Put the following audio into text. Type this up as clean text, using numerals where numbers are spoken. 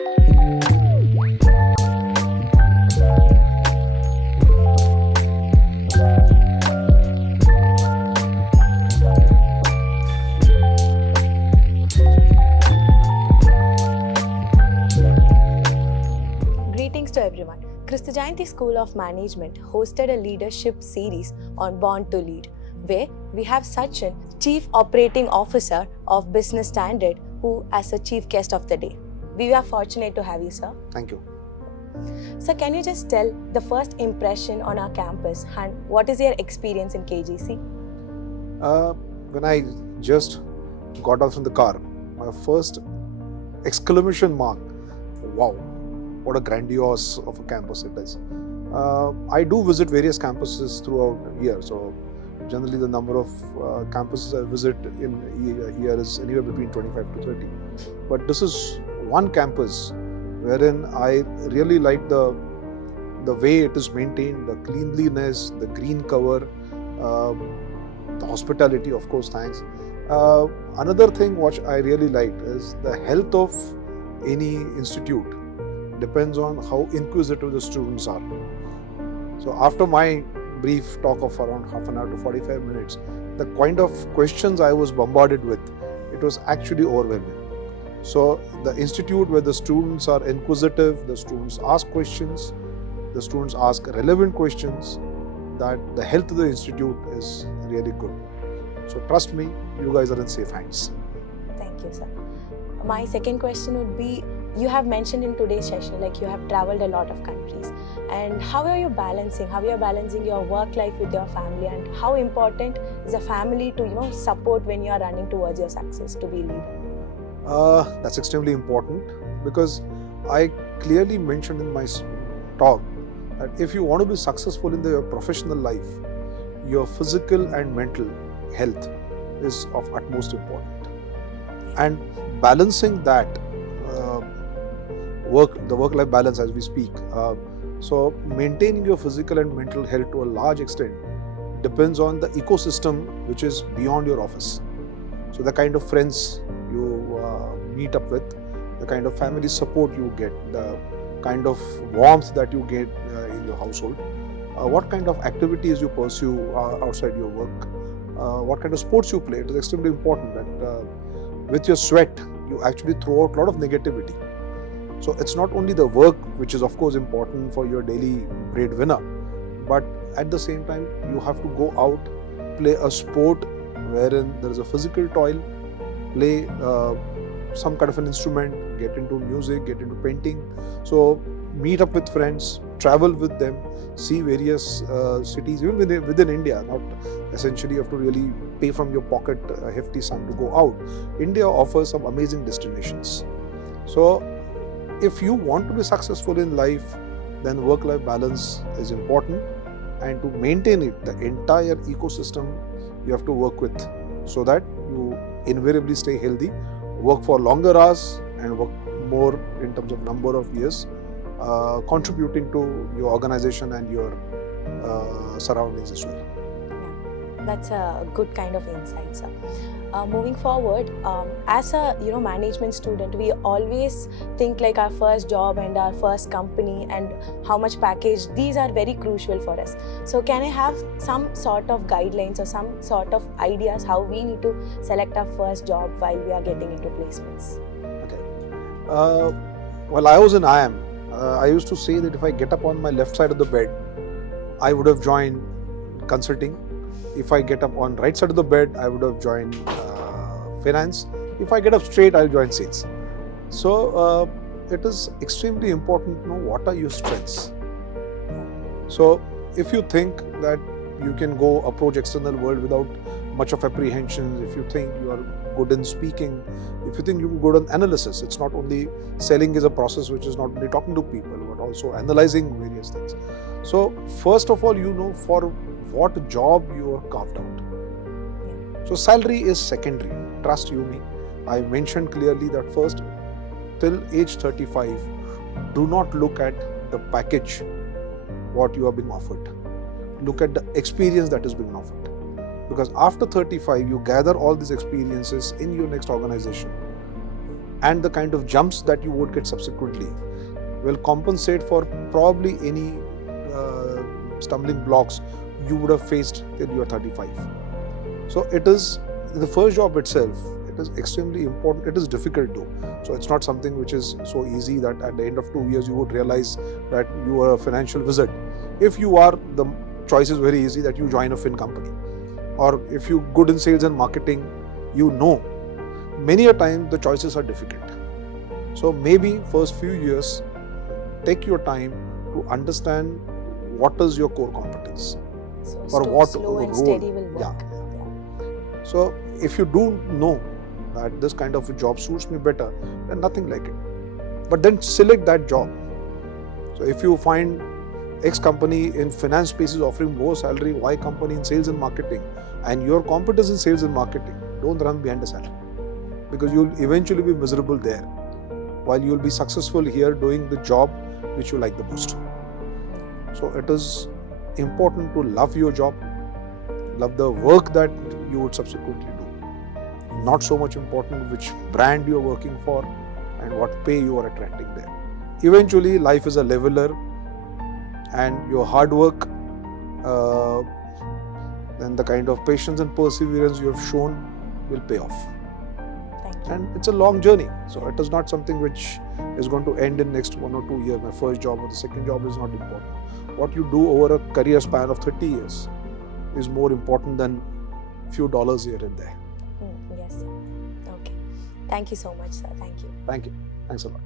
Greetings to everyone. Kristu Jayanti School of Management hosted a leadership series on Born to Lead, where we have Sachin, Chief Operating Officer of Business Standard, who as a chief guest of the day. We are fortunate to have you, sir. Thank you. So can you just tell the first impression on our campus and what is your experience in KGC? When I just got out from the car, my first exclamation mark, wow, what a grandiose of a campus it is. I do visit various campuses throughout the year, so generally the number of campuses I visit in a year is anywhere between 25 to 30. But this is one campus wherein I really like the way it is maintained, the cleanliness, the green cover, the hospitality, of course, thanks. Another thing which I really liked is the health of any institute depends on how inquisitive the students are. So after my brief talk of around half an hour to 45 minutes, the kind of questions I was bombarded with, it was actually overwhelming. So the institute where the students are inquisitive, the students ask questions, the students ask relevant questions, that the health of the institute is really good. So trust me, you guys are in safe hands. Thank you, sir. My second question would be, you have mentioned in today's session, like you have traveled a lot of countries, and how are you balancing your work life with your family, and how important is a family to support when you are running towards your success to be a leader? That's extremely important, because I clearly mentioned in my talk that if you want to be successful in your professional life, your physical and mental health is of utmost importance, and balancing that the work-life balance as we speak. So maintaining your physical and mental health to a large extent depends on the ecosystem which is beyond your office. So the kind of friends you meet up with, the kind of family support you get, the kind of warmth that you get in your household, what kind of activities you pursue outside your work, what kind of sports you play. It is extremely important that with your sweat you actually throw out a lot of negativity. So it's not only the work which is of course important for your daily breadwinner, but at the same time you have to go out, play a sport wherein there is a physical toil, play some kind of an instrument, get into music, get into painting. So meet up with friends, travel with them, see various cities, even within India. Not essentially you have to really pay from your pocket a hefty sum to go out. India offers some amazing destinations. So if you want to be successful in life, then work-life balance is important, and to maintain it, the entire ecosystem you have to work with, so that you invariably stay healthy, work for longer hours and work more in terms of number of years, contributing to your organization and your surroundings as well. Yeah, that's a good kind of insight, sir. Moving forward, as a management student, we always think like our first job and our first company and how much package, these are very crucial for us. So can I have some sort of guidelines or some sort of ideas how we need to select our first job while we are getting into placements? Okay. Well, I was in IIM. I used to say that if I get up on my left side of the bed, I would have joined consulting. If I get up on right side of the bed, I would have joined finance. If I get up straight, I'll join sales. So it is extremely important to know what are your strengths. So if you think that you can go approach external world without much of apprehension, if you think you are good in speaking, if you think you're good in analysis, it's not only selling is a process which is not only talking to people but also analyzing various things. So first of all, for what job you are carved out. So salary is secondary, trust you me. I mentioned clearly that first till age 35, do not look at the package what you are being offered. Look at the experience that is being offered. Because after 35, you gather all these experiences in your next organization. and the kind of jumps that you would get subsequently will compensate for probably any stumbling blocks you would have faced till you are 35. So it is the first job itself. It is extremely important. It is difficult though. So it's not something which is so easy that at the end of 2 years you would realize that you are a financial wizard. If you are, the choice is very easy, that you join a fin company. Or if you're good in sales and marketing, you know, many a time the choices are difficult. So maybe first few years, take your time to understand what is your core competence. So or what slow and role. steady will work. Yeah. So if you do know that this kind of a job suits me better, then nothing like it. But then select that job. So if you find X company in finance space is offering lower salary, Y company in sales and marketing, and your competence in sales and marketing, don't run behind the salary, because you'll eventually be miserable there, while you'll be successful here doing the job which you like the most. So it is important to love your job, love the work that you would subsequently do. Not so much important which brand you are working for and what pay you are attracting there. Eventually, life is a leveler, and your hard work, and the kind of patience and perseverance you have shown will pay off. Thank you. And it's a long journey. So it is not something which is going to end in next 1 or 2 years. My first job or the second job is not important. What you do over a career span of 30 years is more important than few dollars here and there. Yes, sir. Okay. Thank you so much, sir. Thank you. Thank you. Thanks a lot.